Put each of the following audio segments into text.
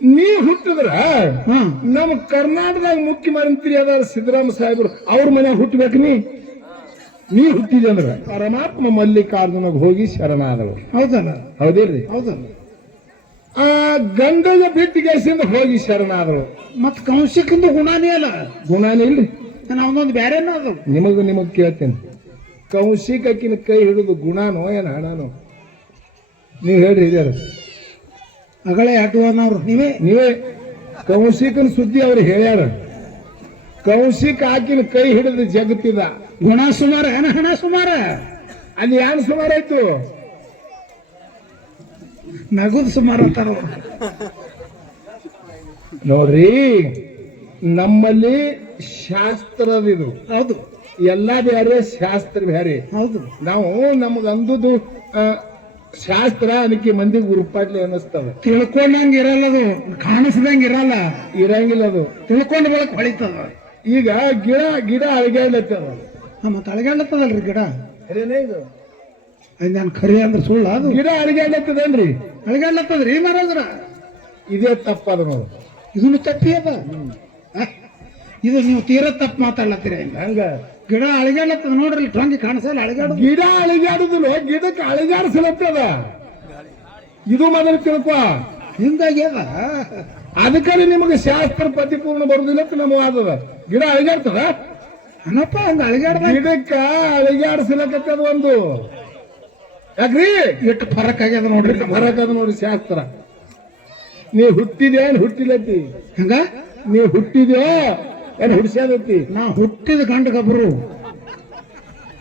ನೀ ಹುಟ್ಟಿದ್ರ ನಮ್ಮ ಕರ್ನಾಟಕದಾಗ ಮುಖ್ಯಮಂತ್ರಿ ಅದಾರ ಸಿದ್ದರಾಮ ಸಾಹೇಬರು ಅವ್ರ ಮನ್ಯಾಗ ಹುಟ್ಟಬೇಕು. ನೀ ಹುಟ್ಟಿದೆ ಅಂದ್ರ ಪರಮಾತ್ಮ ಮಲ್ಲಿಕಾರ್ಜುನಗ್ ಹೋಗಿ ಶರಣಾದಳು. ಹೌದಲ್ಲ? ಹೌದಿಲ್ರಿ? ಹೌದಲ್ಲ? ಆ ಗಂಡನ ಬಿಟ್ಟಿಗೆಸಿಂದ ಹೋಗಿ ಶರಣಾದಳು. ಮತ್ ಕೌಶಿಕಂದ ಗುಣನೇ ಅಲ್ಲ? ಗುಣನೇ ಇಲ್ರಿ, ಅವನೊಂದು ಬೇರೆನ ಅದು. ನಿಮಗ್ ಕೇಳ್ತೇನೆ, ಕೌಶಿಕಕ್ಕಿನ ಕೈ ಹಿಡಿದು ಗುಣನೋ ಏನ ಹಣನೋ? ನೀವ್ ಹೇಳ್ರಿ. ಇದ್ಯಾರ ಅಗಳೇ ಆಟುವನವ್ರು ನೀವೇ ಕೌಶಿಕನ ಸುದ್ದಿ ಅವ್ರು ಹೇಳ್ಯಾರ. ಕೌಶಿಕ ಆಕಿನ ಕೈ ಹಿಡಿದು ಜಗತ್ತಿದ. ಗುಣ ಸುಮಾರ ಏನ ಹಣ ಸುಮಾರ? ಅಲ್ಲಿ ಏನ್ ಸುಮಾರು ಆಯ್ತು? ನಗುದ್ ಸುಮಾರು ಅಂತಾರ ನೋಡ್ರಿ, ನಮ್ಮಲ್ಲಿ ಶಾಸ್ತ್ರದಿದು. ಹೌದು, ಎಲ್ಲಾ ಬೇರೆ, ಶಾಸ್ತ್ರ ಬೇರೆ. ಹೌದು. ನಾವು ನಮಗಂದುದು ಶಾಸ್ತ್ರ ಅದಕ್ಕೆ ಮಂದಿಗೆ ಗುರುಪಾಟ್ಲಿ ಅನ್ನಿಸ್ತದ. ತಿಳ್ಕೊಂಡಂಗ ಇರಲ್ಲ, ಅದು ಕಾಣಿಸ್ದಂಗ ಇರಲ್ಲ, ಇರಂಗಿಲ್ಲ. ಅದು ತಿಳ್ಕೊಂಡ ಬಳಕ ಹೊಳಿತದ. ಈಗ ಗಿಡ ಅಳಗಾಡ್ಲತ್ತದ. ಮತ್ತ ಅಳಗಾಡ್ಲತ್ತದಲ್ರಿ ಗಿಡ? ಇದು ನಾನು ಖರಿ ಅಂದ್ರೆ ಸುಳ್ಳ? ಅದು ಗಿಡ ಅಳಗಾಡ್ಲತ್ತದೇನ್ರಿ? ಅಳಗಾಡ್ಲತ್ತದ್ರಿ ಮಹಾರಾಜ್ರ. ಇದೇ ತಪ್ಪದ ನೋಡು. ಇದನ್ನು ತಪ್ಪಿ ಅದ. ಇದು ನೀವು ತೀರಾ ತಪ್ಪು ಮಾತಾಡ್ಲತ್ತೀರ. ಹಂಗ ಗಿಡ ಅಳಿಗಾಡ್ಲತ್ತದ ನೋಡ್ರಿ, ಟೊಂಗಿ ಕಾಣಿಸಲ್ಲ. ಅಳಿಗಾಡ ಗಿಡ ಅಳಿಗಾಡುದಿಲ್ಲ, ಗಿಡಕ್ಕೆ ಅಳಿಗಾಡಿಸಲತ್ತದ. ಇದು ಮೊದಲು ತಿಳ್ಕೊ. ಹಿಂಗಾಗಿ ಅದ. ಅದಕ್ಕೆ ನಿಮಗೆ ಶಾಸ್ತ್ರ ಪರಿಪೂರ್ಣ ಬರುದಿಲ್ಲ ಅಂತ ನಮ್ಮ ವಾದದ. ಗಿಡ ಅಳಿಗಾಡ್ತದ ಅನ್ನಪ್ಪ, ಹಂಗ ಅಳಿಗಾಡ ಗಿಡಕ್ಕ ಅಳಿಗಾಡಿಸಲಕತ್ತದ ಒಂದು. ಯಾಕ್ರಿ? ಎಷ್ಟು ಫರಕ್ ಆಗ್ಯದ ನೋಡ್ರಿ. ಫರಕ್ ಅದ ನೋಡ್ರಿ ಶಾಸ್ತ್ರ. ನೀ ಹುಟ್ಟಿದ್ಯೋ ಏನ್ ಹುಟ್ಟಿಲತ್ತಿ? ಹಂಗ ನೀ ಹುಟ್ಟಿದ್ಯೋ ಏನ್ ಹುಡ್ಸ್ಯಾದತ್ತಿ? ನಾ ಹುಟ್ಟಿದ ಗಂಡ ಗಬ್ರು.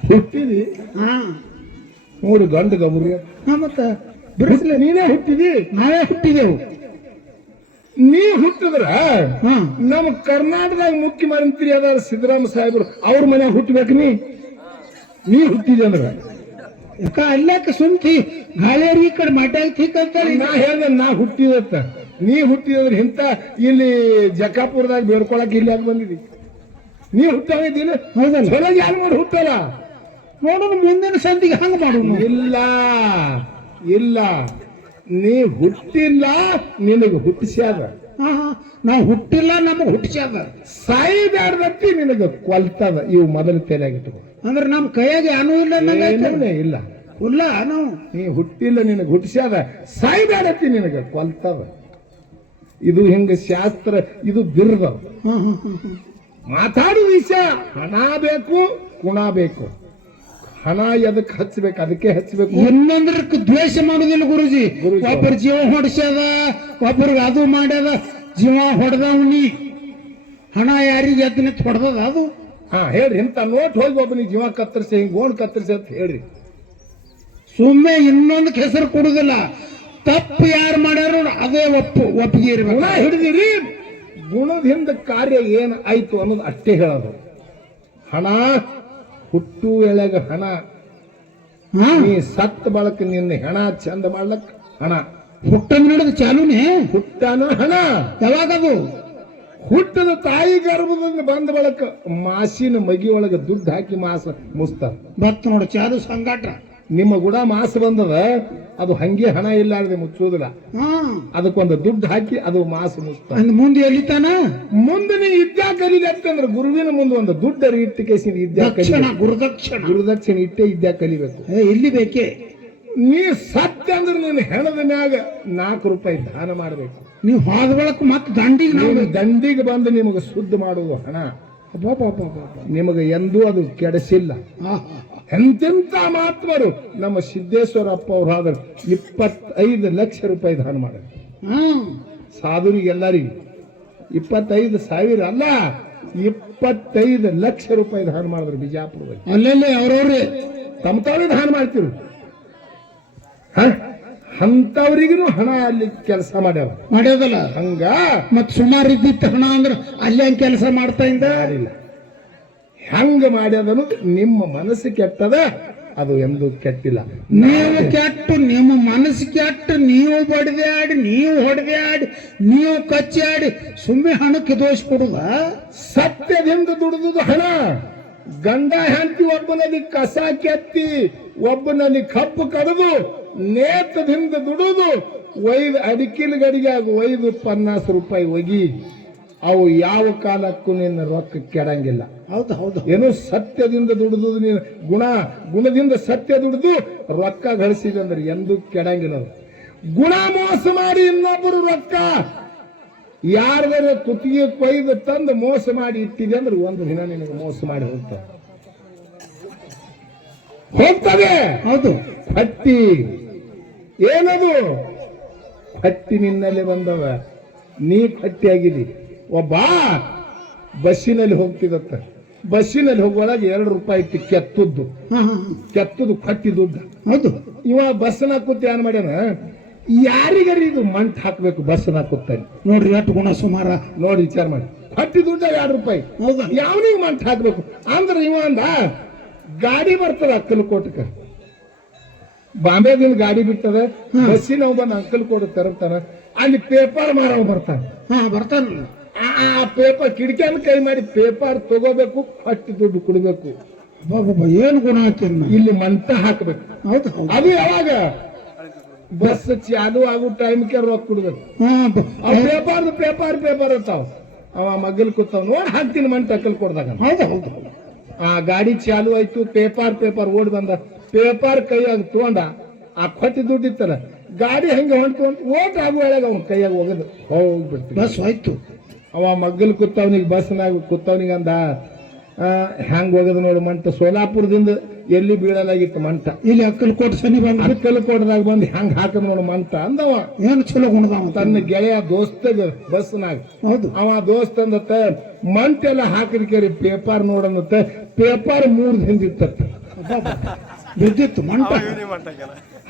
ಹುಟ್ಟಿದಿ? ಹಾ, ಮೂರು ಗಂಡ ಗಬುರಿ. ಮತ್ತ ಬಿಡಿಸ್ಲಿ. ನೀನೇ ಹುಟ್ಟಿದಿ? ನಾವೇ ಹುಟ್ಟಿದೆವು. ನೀ ಹುಟ್ಟಿದ್ರ ನಮ್ಮ ಕರ್ನಾಟಕದಾಗ ಮುಖ್ಯಮಂತ್ರಿ ಅದಾರ ಸಿದ್ದರಾಮ ಸಾಹೇಬರು ಅವ್ರ ಮನ್ಯಾಗ ಹುಟ್ಟಬೇಕು. ನೀ ಹುಟ್ಟಿದೆ ಅಂದ್ರ ಯಾಕ ಅಲ್ಲಾಕ ಸುಂತಿ ಗಾಳಿಯರಿ ಈ ಕಡೆ ಮಾಟ್ಯಾಗ ಥೀಕಂತಾರೆ. ನಾ ಹೇಳ್ದೆ ನಾ ಹುಟ್ಟಿದತ್ತ. ನೀ ಹುಟ್ಟಿದ್ರೆ ಇಂತ ಇಲ್ಲಿ ಜಕಾಪುರದಾಗ ಬೇಡ್ಕೊಳಕ್ ಇಲ್ಲಿ ಯಾಕೆ ಬಂದಿದಿ? ನೀ ಹುಟ್ಟಿದ್ದಿಲ್ಲ? ಹೌದಲ್ಲ? ಚಲೋ ಯಾರು ನೋಡಿ ಹುಟ್ಟಲ್ಲ ನೋಡೋಣ ಮುಂದಿನ ಸಂದಿಗೆ ಹಂಗ ಮಾಡೋಣ. ಇಲ್ಲ, ನೀ ಹುಟ್ಟಿಲ್ಲ, ನಿನಗೆ ಹುಟ್ಟಿಸ್ಯಾದ. ನಾವು ಹುಟ್ಟಿಲ್ಲ, ನಮಗ್ ಹುಟ್ಟಿಸ್ಯಾದ. ಸಾಯಿಬ್ಯಾರ್ದತ್ತಿ ನಿನಗೆ ಕೊಲ್ತದ. ಇವು ಮೊದಲು ತಲೆಯಾಗಿಟ್ಟು ಅಂದ್ರೆ ನಮ್ ಕೈಯಾಗ ಏನೂ ಇಲ್ಲ. ಇಲ್ಲ, ಇಲ್ಲ, ನಾವು ನೀ ಹುಟ್ಟಿಲ್ಲ, ನಿನಗೆ ಹುಟ್ಟಿಸ್ಯಾದ. ಸಾಯಿಬ್ಯಾಡತ್ತಿ ನಿನಗೆ ಕೊಲ್ತದ. ಇದು ಹಿಂಗ ಶಾಸ್ತ್ರ, ಇದು ಬಿರ್ದ. ಮಾತಾಡುವ ವಿಷಯ ಹಣ ಬೇಕು, ಗುಣ ಬೇಕು. ಹಣ ಎದಕ್ಕೆ ಹಚ್ಚಬೇಕು? ಅದಕ್ಕೆ ಹಚ್ಚಬೇಕು. ಇನ್ನೊಂದ್ರಕ್ಕೆ ದ್ವೇಷ ಮಾಡುದಿಲ್ಲ ಗುರುಜಿ. ಒಬ್ಬರ ಜೀವ ಹೊಡ್ಸ್ಯದ, ಒಬ್ಬರಿಗೆ ಅದು ಮಾಡ್ಯದ. ಜೀವ ಹೊಡೆದವನಿ, ಹಣ ಯಾರಿಗೆ ಎದ್ದನ ಹೊಡೆದದ ಅದು. ಹೇಳ್ರಿ, ಇಂತ ನೋಟ್ ಹೋಗಿ ಒಬ್ಬನಿಗೆ ಜೀವ ಕತ್ತರಿಸಿ, ಹಿಂಗ್ ಗೋಣ್ ಕತ್ತರಿಸಿ ಅಂತ ಹೇಳ್ರಿ. ಸುಮ್ಮನೆ ಇನ್ನೊಂದಕ್ಕೆ ಹೆಸರು ಕೊಡುದಿಲ್ಲ. ತಪ್ಪು ಯಾರು ಮಾಡ್ಯಾರೋ ಅದೇ ಒಪ್ಪಿಗೆ ಇರ್ಬೇಕು. ಗುಣ ಹಿಡಿದಿರಿ, ಗುಣದ ಹಿಂದ ಕಾರ್ಯ ಏನ್ ಆಯ್ತು ಅನ್ನೋದು ಅಷ್ಟೇ ಹೇಳೋದು. ಹಣ ಹುಟ್ಟು ಎಳೆಗ ಹಣ. ನೀ ಸತ್ ಬಳಕ ನಿನ್ನ ಹೆಣ ಚಂದ ಮಾಡ್ಲಕ್ ಹಣ. ಹುಟ್ಟಂಗ ನಡೆದ ಚಾಲೂನೇ. ಹುಟ್ಟನ ಹಣ ಯಾವಾಗದು? ಹುಟ್ಟದ ತಾಯಿ ಗರ್ಭದಿಂದ ಬಂದ ಬಳಕ ಮಾಸಿನ ಮಗಿ ಒಳಗ ದುಡ್ಡು ಹಾಕಿ ಮಾಸ ಮುಸ್ತಾರ. ಬತ್ ನೋಡು ಚಾಲು ಸಂಗಾಟ. ನಿಮ್ಮ ಗುಡ ಮಾಸ ಬಂದದ, ಅದು ಹಂಗೆ ಹಣ ಇಲ್ಲಾರ್ದೆ ಮುಚ್ಚೋದಿಲ್ಲ. ಅದಕ್ಕೊಂದು ದುಡ್ಡು ಹಾಕಿ ಅದು ಮಾಸ ಮುಸ್ತಾರ. ಮುಂದೆ ಎಲ್ಲಿತಾನ? ಮುಂದೆ ನೀ ವಿದ್ಯಾ ಕಲಿಬೇಕಂದ್ರೆ ಗುರುವಿನ ಮುಂದೆ ಒಂದು ದುಡ್ಡರ ಇಟ್ಟು ಕೇಸಿ ವಿದ್ಯಾ ಗುರುದಕ್ಷಿಣೆ ಇಟ್ಟೇ ವಿದ್ಯಾ ಕಲಿಬೇಕು. ಇಲ್ಲಿ ಬೇಕೇ. ನೀ ಸತ್ಯ ಅಂದ್ರೆ ನೀನು ಹೆಣದ ಮ್ಯಾಗ 4 ರೂಪಾಯಿ ದಾನ ಮಾಡಬೇಕು. ನೀವು ಹೋದ ಬಳಕ ಮತ್ತೆ ದಂಡಿಗೆ ಬಂದು ನಿಮಗೆ ಶುದ್ಧ ಮಾಡುವ ಹಣ ನಿಮಗೆ ಎಂದೂ ಅದು ಕೆಡಿಸಿಲ್ಲ. ಎಂತೆಂತ ಮಹಾತ್ಮರು ನಮ್ಮ ಸಿದ್ದೇಶ್ವರ ಅಪ್ಪ ಅವ್ರು ಆದ್ರೆ 25 ಲಕ್ಷ ರೂಪಾಯಿ ದಾನ ಮಾಡಿದ್ರು. ಸಾಧುರಿಗೆ ಎಲ್ಲರಿಗೂ 25,000 ಅಲ್ಲ, 25 ಲಕ್ಷ ರೂಪಾಯಿ ದಾನ ಮಾಡಿದ್ರು ಬಿಜಾಪುರದಲ್ಲಿ. ಅಲ್ಲೇ ಅವ್ರವ್ರೆ ತಮ್ಮ ತಾವೇ ದಾನ ಮಾಡ್ತಿರು. ಅಂತವ್ರಿಗೂ ಹಣ ಅಲ್ಲಿ ಕೆಲಸ ಮಾಡ್ಯಾದಲ್ಲ. ಹಂಗ ಮತ್ ಸುಮಾರು ಇದ್ದಿತ್ತು ಹಣ ಅಂದ್ರೆ ಅಲ್ಲಿ ಹಂಗ ಕೆಲಸ ಮಾಡ್ತಾ ಇಲ್ಲ. ಹೆಂಗ ಮಾಡ್ಯದನ್ನು ನಿಮ್ಮ ಮನಸ್ಸು ಕೆಟ್ಟದ, ಅದು ಎಂದು ಕೆಟ್ಟಿಲ್ಲ. ನೀವು ಕೆಟ್ಟು, ನಿಮ್ಮ ಮನಸ್ಸು ಕೆಟ್ಟು, ನೀವು ಬಡ್ದಾಡಿ, ನೀವು ಹೊಡೆದಾಡಿ, ನೀವು ಕಚ್ಚಾಡಿ ಸುಮ್ಮನೆ ಹಣಕ್ಕೆ ದೋಷ ಕೊಡುದ. ಸತ್ಯದಿಂದ ದುಡಿದುದು ಹಣ. ಗಂಡ ಹೆಂಡತಿ ಒಬ್ಬನಲ್ಲಿ ಕಸ ಕೆತ್ತಿ, ಒಬ್ಬನಲ್ಲಿ ಕಪ್ಪು ಕಡಿದು, ನೇತದಿಂದ ದುಡುದು, ಒಯ್ದು ಅಡಿಕಿನ ಗಡಿಗೆ ಆಗ ಒಯ್ದು 50 ರೂಪಾಯಿ ಒಗಿ ಅವು ಯಾವ ಕಾಲಕ್ಕೂ ನಿನ್ನ ರೊಕ್ಕ ಕೆಡಂಗಿಲ್ಲ. ಹೌದು ಹೌದು ಏನೋ ಸತ್ಯದಿಂದ ದುಡಿದು ನೀನು ಗುಣದಿಂದ ಸತ್ಯ ದುಡಿದು ರೊಕ್ಕ ಗಳಿಸಿದೆ ಅಂದ್ರೆ ಎಂದೂ ಕೆಡಂಗಿಲ್ಲ. ಗುಣ ಮೋಸ ಮಾಡಿ ಇನ್ನೊಬ್ಬರು ರೊಕ್ಕ ಯಾರ್ದಾರ ಕುತ್ತಿಗೆ ಕೊಯ್ದು ತಂದು ಮೋಸ ಮಾಡಿ ಇಟ್ಟಿದೆ ಅಂದ್ರೆ ಒಂದು ದಿನ ನಿನಗೆ ಮೋಸ ಮಾಡಿ ಹೋಗ್ತದೆ. ಹೌದು ಹಟ್ಟಿ ಏನದು? ಹಟ್ಟಿ ನಿನ್ನಲ್ಲಿ ಬಂದವ, ನೀ ಹಟ್ಟಿ ಆಗಿದಿ. ಒಬ್ಬ ಬಸ್ಸಿನಲ್ಲಿ ಹೋಗ್ತಿದತ್ತ, ಬಸ್ಸಿನಲ್ಲಿ ಹೋಗುವಾಗ 2 ರೂಪಾಯಿ ಇತ್ತು ಕೆತ್ತದ್ದು ಕಟ್ಟಿ ದುಡ್ಡು. ಹೌದು ಇವ ಬಸ್ಸನ್ನ ಕೂತಿ ಏನ್ ಮಾಡ್ಯಾನ, ಯಾರಿಗಾರ ಇದು ಮಂಟ್ ಹಾಕ್ಬೇಕು ಬಸ್ಸನ್ನ ಕೂತಾನೆ ನೋಡ್ರಿ ಎಷ್ಟು ಗುಣ ಸುಮಾರ ನೋಡಿ ವಿಚಾರ ಮಾಡಿ. ಕಟ್ಟಿ ದುಡ್ಡ 2 ರೂಪಾಯಿ ಹೌದಾ ಯಾವನಿಗೆ ಮಂಟ್ ಹಾಕ್ಬೇಕು ಅಂದ್ರೆ ಇವ ಅಂದ ಗಾಡಿ ಬರ್ತದ ಅಕ್ಕಲಕೋಟಕ್ಕೆ, ಬಾಂಬೆದಿಂದ ಗಾಡಿ ಬಿಟ್ಟದ, ಬಸ್ಸಿನ ಬಂದು ಅಂಕಲ್ಕೋಟ ತರ್ತಾನ, ಅಲ್ಲಿ ಪೇಪರ್ ಮಾರವ ಬರ್ತಾನ. ಬರ್ತಾನ. ಆ ಪೇಪರ್ ಕಿಟಕಿಯನ್ನು ಕೈ ಮಾಡಿ ಪೇಪರ್ ತಗೋಬೇಕು, ಕಟ್ಟಿ ದುಡ್ಡು ಕೊಡ್ಬೇಕು. ಏನ್ ಗುಣ ಹಾಕಿನ ಇಲ್ಲಿ ಮಂಟ ಹಾಕ್ಬೇಕು. ಹೌದು ಅದು ಯಾವಾಗ ಬಸ್ ಚಾಲು ಆಗೋ ಟೈಮ್ಗೆ ರೊಕ್ಕ ಕೊಡ್ಬೇಕು. ಪೇಪರ್ ಇರ್ತಾವ, ಅವ ಮಗ್ಗಲ್ ಕೂತಾವ ನೋಡಿ ಹಾಕ್ತೀನಿ ಮಂಟ ಅಕ್ಕಲ್ ಕೊಡ್ದಾಗ. ಹೌದು ಹೌದು ಆ ಗಾಡಿ ಚಾಲು ಆಯ್ತು, ಪೇಪರ್ ಓಡ್ ಬಂದ, ಪೇಪರ್ ಕೈಯಾಗ ತಗೊಂಡ, ಆ ಕಟ್ಟಿ ದುಡ್ಡು ಇತ್ತಲ್ಲ ಗಾಡಿ ಹಂಗೆ ಹೊಂಟ್ಕೊಂತ ಓಟ್ ಆಗೋ ಒಳಗ ಅವ್ನ ಕೈಯಾಗ ಹೋಗದು ಹೋಗ್ಬಿಡ್ತು. ಬಸ್ ಹೋಯ್ತು. ಅವ ಮಗ್ಗಲ್ ಕೂತವನಿಗೆ ಬಸ್ನಾಗ ಕೂತವನಿಗೆ ಅಂದ, ಹ್ಯಾಂಗ್ ಹೋಗದ ನೋಡಿ ಮಂಟ, ಸೋಲಾಪುರದಿಂದ ಎಲ್ಲಿ ಬೀಳಲಾಗಿತ್ತು ಮಂಟ, ಇಲ್ಲಿ ಅಕ್ಕಲಕೋಟ ಸನಿ ಬಂದ, ಅಕ್ಕಲಕೋಟದಾಗ ಬಂದು ಹ್ಯಾಂಗ್ ಹಾಕದ್ ನೋಡು ಮಂಟ ಅಂದವ. ಏನು ಚಲೋ ಗುಣದವ ತನ್ನ ಗೆಳೆಯ ದೋಸ್ತಗ ಬಸ್ನಾಗ. ಹೌದು ಅವ ದೋಸ್ತ ಅಂದತ್ತ ಮಂಟೆಲ್ಲ ಹಾಕಿದ್ಕೇರಿ ಪೇಪರ್ ನೋಡಂದತ್ತ, ಪೇಪರ್ 3 ಹಿಂದಿತ್ತ ಬಿದ್ದಿತ್ತು ಮಂಟ.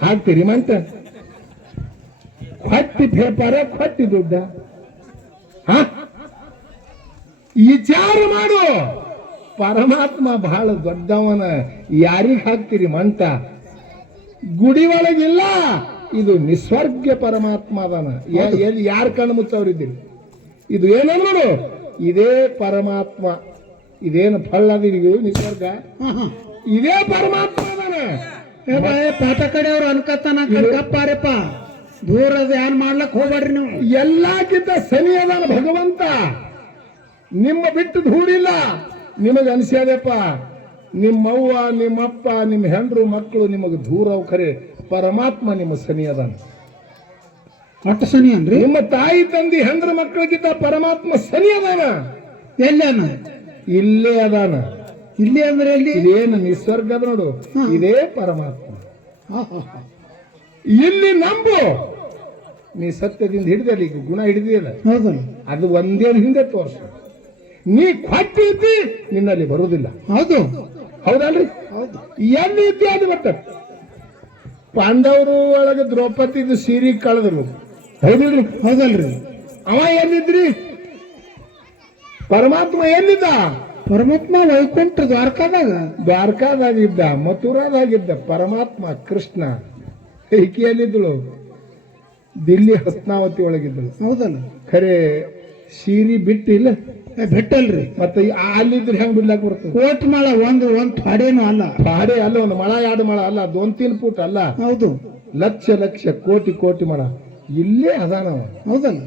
ಹಾಕ್ತೀರಿ ಮಂಟ? ಕಟ್ಟಿ ಪೇಪರ ಕಟ್ಟಿ ದುಡ್ಡ ವಿಚಾರ ಮಾಡು. ಪರಮಾತ್ಮ ಬಹಳ ದೊಡ್ಡವನ, ಯಾರಿಗ ಹಾಕ್ತೀರಿ ಮಂಟ? ಗುಡಿ ಒಳಗಿಲ್ಲ, ಇದು ನಿಸ್ವರ್ಗ ಪರಮಾತ್ಮ ಅದಾನ. ಎಲ್ಲಿ ಯಾರ ಕಣ್ಣು ಮುಚ್ಚವ್ರಿದ್ದೀರಿ? ಇದು ಏನಂದ್ರು ನೋಡು, ಇದೇ ಪರಮಾತ್ಮ. ಇದೇನು ಫಳ್ಳದಿರಿಗೂ ನಿಸ್ವರ್ಗ, ಇದೇ ಪರಮಾತ್ಮ ಅದಾನ. ಪಾಠ ಕಡೆ ಅವ್ರು ಅನ್ಕತ್ತಾನ ಕಪ್ಪಾರಪ್ಪ, ದೂರದ ಏನ್ ಮಾಡ್ಲಕ್ ಹೋಗ್ಬೇಡ್ರಿ ನೀವು. ಎಲ್ಲಕ್ಕಿಂತ ಸನಿ ಅದಾನ ಭಗವಂತ. ನಿಮ್ಮ ಬಿಟ್ಟು ಧೂಳಿಲ್ಲ. ನಿಮಗೆ ಅನ್ಸ್ಯಾದಪ್ಪ, ನಿಮ್ಮವ್ವ ನಿಮ್ಮಪ್ಪ ನಿಮ್ಮ ಹೆಂಡ್ರು ಮಕ್ಕಳು ನಿಮಗೆ ದೂರ ಖರೆ, ಪರಮಾತ್ಮ ನಿಮ್ಮ ಸನಿ ಅದಾನ. ಒಟ್ಟ ಸನಿ ಅನ್ರಿ? ನಿಮ್ಮ ತಾಯಿ ತಂದಿ ಹೆಂಡ್ರ ಮಕ್ಕಳಿಗಿಂತ ಪರಮಾತ್ಮ ಸನಿ ಅದಾನ. ಎಲ್ಲಾನ? ಇಲ್ಲೇ ಅದಾನ. ಇಲ್ಲಿ ಅಂದ್ರೆ ಎಲ್ಲಿ? ಇದೇನು ನಿಸರ್ಗದ ನೋಡು, ಇದೇ ಪರಮಾತ್ಮ. ಇಲ್ಲಿ ನಂಬು, ನೀ ಸತ್ಯದಿಂದ ಹಿಡಿದಲ್ಲಿ ಈಗ ಗುಣ ಹಿಡಿದಿಲ್ಲ, ಹೌದಲ್ಲ? ಅದು ಒಂದೇ ಹಿಂದೆ ತೋರ್ಸು. ನೀ ಕೊಟ್ಟಿ ಇದ್ದಿ ನಿನ್ನಲ್ಲಿ ಬರುವುದಿಲ್ಲ. ಹೌದು ಹೌದಲ್ರಿ? ಹೌದು. ಎಲ್ಲಿ ಇದ್ದಿ ಅದು ಬರ್ತದೆ. ಪಾಂಡವರು ಒಳಗೆ ದ್ರೌಪದಿದು ಸೀರೆ ಕಳೆದ್ರು, ಹೌದಿಲ್ರಿ? ಹೌದಲ್ರಿ? ಅವ ಎಲ್ಲಿದ್ರಿ? ಪರಮಾತ್ಮ ಎಲ್ಲಿದ್ದ? ಪರಮಾತ್ಮ ವೈಕುಂಠ ದ್ವಾರಕಾದಾಗಿದ್ದ, ಮಥುರಾದಾಗಿದ್ದ ಪರಮಾತ್ಮ ಕೃಷ್ಣ. ಈಕೆಯಲ್ಲಿದ್ದಳು ದಿಲ್ಲಿ ಹಸ್ನಾವತಿ ಒಳಗಿದ್ದಳು. ಹೌದಲ್ಲ? ಖರೆ ಸೀರಿ ಬಿಟ್ಟಿಲ್ಲ, ಬಿಟ್ಟಲ್ರಿ. ಮತ್ತೆ ಅಲ್ಲಿದ್ರೆ ಹೆಂಗ್ ಬಿಡ್ಲಾಕ್ ಬರ್ತದೆ? ಕೋಟ್ ಮಳ ಒಂದು ಥಾಡೇನು ಅಲ್ಲ, ಥಾಡೆ ಅಲ್ಲ, ಒಂದು ಮಳ 2 ಮಳ ಅಲ್ಲ, 2-3 ಫೂಟ್ ಅಲ್ಲ. ಹೌದು, ಲಕ್ಷ ಕೋಟಿ ಮಳ ಇಲ್ಲೇ ಅದಾನವ. ಹೌದಲ್ಲ?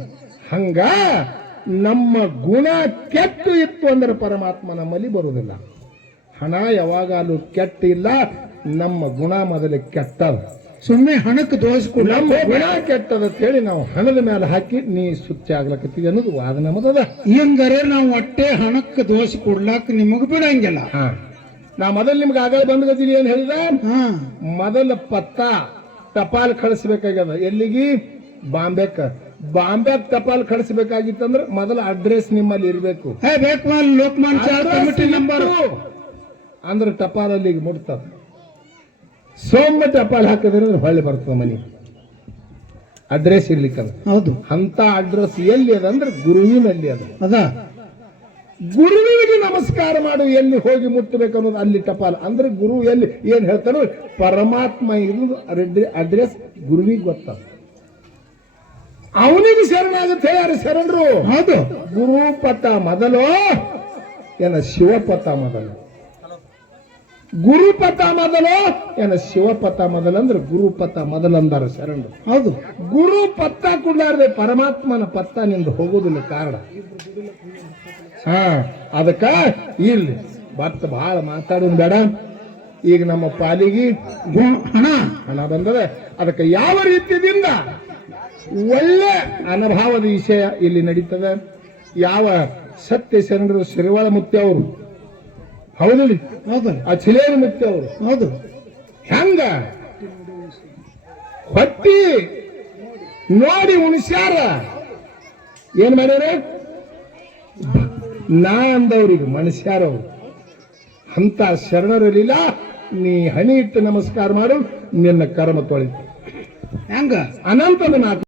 ಹಂಗ ನಮ್ಮ ಗುಣ ಕೆಟ್ಟು ಇತ್ತು ಅಂದ್ರೆ ಪರಮಾತ್ಮ ನಮ್ಮಲ್ಲಿ ಬರುವುದಿಲ್ಲ. ಹಣ ಯಾವಾಗಲೂ ಕೆಟ್ಟ ಇಲ್ಲ, ನಮ್ಮ ಗುಣ ಮೊದಲೇ ಕೆಟ್ಟದ. ಸುಮ್ಮನೆ ಹಣಕ್ಕೆ ದೋಷ ನಮ್ಮ ಗುಣ ಕೆಟ್ಟದ ಹೇಳಿ ನಾವು ಹಣದ ಮೇಲೆ ಹಾಕಿ ನೀ ಸುಚ್ಚ ಆಗ್ಲಕತ್ತೀವಿ ಅನ್ನೋದು ವಾದ ನಮ್ಮದದ. ಹಿಂಗರೆ ನಾವು ಒಟ್ಟೆ ಹಣಕ್ಕೆ ದೋಷ ಕೊಡ್ಲಾಕ ನಿಮಗ್ ಬಿಡಂಗಿಲ್ಲ. ನಾ ಮೊದಲು ನಿಮ್ಗೆ ಆಗ ಬಂದ್ಗತೀನಿ ಏನ್ ಹೇಳಿದ? ಮೊದಲ ಪತ್ತ ಟಪಾಲ್ ಕಳಿಸ್ಬೇಕಾಗ್ಯದ. ಎಲ್ಲಿಗಿ? ಬಾಂಬೆಕ್ ಟಪಾಲ್ ಕಳಿಸ್ಬೇಕಾಗಿತ್ತಂದ್ರ ಮೊದಲ ಅಡ್ರೆಸ್ ನಿಮ್ಮಲ್ಲಿ ಇರ್ಬೇಕು. ಲೋಕಮಾನ್ ಕಮಿಟಿ ನಂಬರ್ ಅಂದ್ರೆ ಟಪಾಲ್ ಅಲ್ಲಿಗೆ ಮುಟ್ತದ. ಸೋಮ ಟಪಾಲ್ ಹಾಕಿದ್ರೆ ಹೊಳ್ಳಿ ಬರ್ತದ ಮನಿ ಅಡ್ರೆಸ್ ಇರ್ಲಿಕ್ಕಂದ್ರೆ. ಹೌದು. ಅಂತ ಅಡ್ರೆಸ್ ಎಲ್ಲಿ ಅದಂದ್ರೆ ಗುರುವಿನಲ್ಲಿ ಅದ. ಗುರುವಿಗೆ ನಮಸ್ಕಾರ ಮಾಡು, ಎಲ್ಲಿ ಹೋಗಿ ಮುಟ್ಟಬೇಕು ಅನ್ನೋದು ಅಲ್ಲಿ ಟಪಾಲ್. ಅಂದ್ರೆ ಗುರು ಎಲ್ಲಿ ಏನ್ ಹೇಳ್ತಾನೋ ಪರಮಾತ್ಮ ಇರುವುದು ಅಡ್ರೆಸ್ ಗುರುವಿಗೆ ಗೊತ್ತ. ಅವನಿಗೆ ಶರಣಾಗುತ್ತೆ. ಯಾರು ಶರಣರು? ಹೌದು. ಗುರು ಪಥ ಮೊದಲು, ಏನ ಶಿವಪಥ ಮೊದಲು. ಗುರುಪಥ ಮೊದಲು ಏನ ಶಿವಪಥ ಮೊದಲಂದ್ರೆ ಗುರುಪಥ ಮೊದಲಂದಾರ ಶರಣರು. ಹೌದು. ಗುರು ಪತ್ತ ಕೊಡ್ಲಾರ್ದೆ ಪರಮಾತ್ಮನ ಪತ್ತ ನಿಂದ ಹೋಗುದಿಲ್ಲ ಕಾರಣ. ಅದಕ್ಕ ಇಲ್ಲಿ ಭಕ್ತ ಬಹಳ ಮಾತಾಡೋದು ಬೇಡ. ಈಗ ನಮ್ಮ ಪಾಲಿಗೆ ಹಣ ಬಂದದ. ಅದಕ್ಕೆ ಯಾವ ರೀತಿಯಿಂದ ಒಳ್ಳೆ ಅನುಭವದ ವಿಷಯ ಇಲ್ಲಿ ನಡೀತದೆ. ಯಾವ ಸತ್ಯ ಶರಣರು ಶಿರವಾಳ ಮುತ್ಯ ಅವರು, ಹೌದು, ಹೌದು, ಅಚಿಲೇನ ಮುತ್ಯ ಅವರು, ಹೌದು, ಹೆಂಗ ಹೊಟ್ಟಿ ನೋಡಿ ಉಣಿಸ್ಯಾರ, ಏನ್ ಮಾಡ್ಯಾರ? ನಾ ಅಂದವ್ರಿಗೆ ಮನುಷ್ಯಾರವ್ರು ಅಂತ ಶರಣರಲಿಲ್ಲ. ನೀ ಹಣಿ ಇಟ್ಟು ನಮಸ್ಕಾರ ಮಾಡು, ನಿನ್ನ ಕರ್ಮ ತೊಳಿತು. ಹೆಂಗ ಅನಂತದ ಮಾತು.